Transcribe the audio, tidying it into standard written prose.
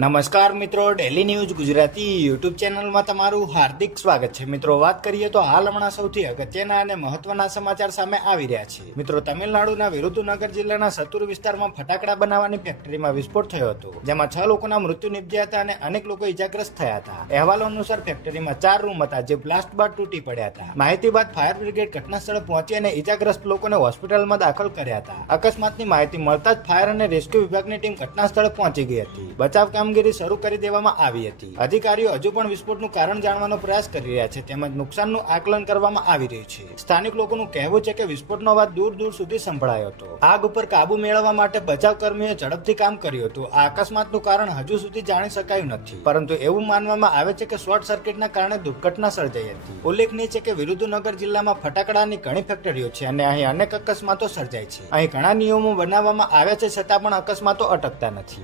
નમસ્કાર મિત્રો, daily news Gujarati YouTube ચેનલમાં તમારું હાર્દિક સ્વાગત છે. મિત્રો, વાત કરીએ તો હાલ હમણાં સૌથી અગત્યના અને મહત્વના સમાચાર સામે આવી રહ્યા છે. મિત્રો, તમિલનાડુના વિરુધુનગર જિલ્લાના સતુર વિસ્તારમાં ફટાકડા બનાવવાની ફેક્ટરીમાં વિસ્ફોટ થયો હતો, જેમાં 6 લોકોના મૃત્યુ નિપજ્યા હતા અને અનેક લોકો ઇજાગ્રસ્ત થયા હતા. અહેવાલો અનુસાર ફેક્ટરીમાં 4 રૂમ હતા જે બ્લાસ્ટ બાદ તૂટી પડ્યા હતા. માહિતી બાદ ફાયર બ્રિગેડ ઘટના સ્થળે પહોંચી અને ઇજાગ્રસ્ત લોકોને હોસ્પિટલમાં દાખલ કર્યા હતા. અકસ્માતની માહિતી મળતા જ ફાયર અને રેસ્ક્યુ વિભાગની ટીમ ઘટના સ્થળે પહોંચી ગઈ હતી. બચાવ કામગીરી શરૂ કરી દેવામાં આવી હતી. અધિકારીઓ હજુ પણ વિસ્ફોટનું કારણ જાણવાનો પ્રયાસ કરી રહ્યા છે, તેમજ નુકસાનનું આકલન કરવામાં આવી રહ્યું છે. સ્થાનિક લોકોનું કહેવું છે કે વિસ્ફોટનો અવાજ દૂર દૂર સુધી સંભળાયો હતો. આગ ઉપર કાબુ મેળવવા માટે બચાવ કર્મીઓએ ઝડપથી કામ કર્યું હતું. આ અકસ્માતનું કારણ હજુ સુધી જાણી શકાયું નથી, પરંતુ એવું માનવામાં આવે છે કે શોર્ટ સર્કિટના કારણે દુર્ઘટના સર્જાઈ હતી. ઉલ્લેખનીય છે કે વિરુધુનગર જિલ્લામાં ફટાકડાની ઘણી ફેક્ટરીઓ છે અને અહીં અનેક અકસ્માતો સર્જાય છે. અહીં ઘણા નિયમો બનાવવામાં આવ્યા છે, છતાં પણ અકસ્માતો અટકતા નથી.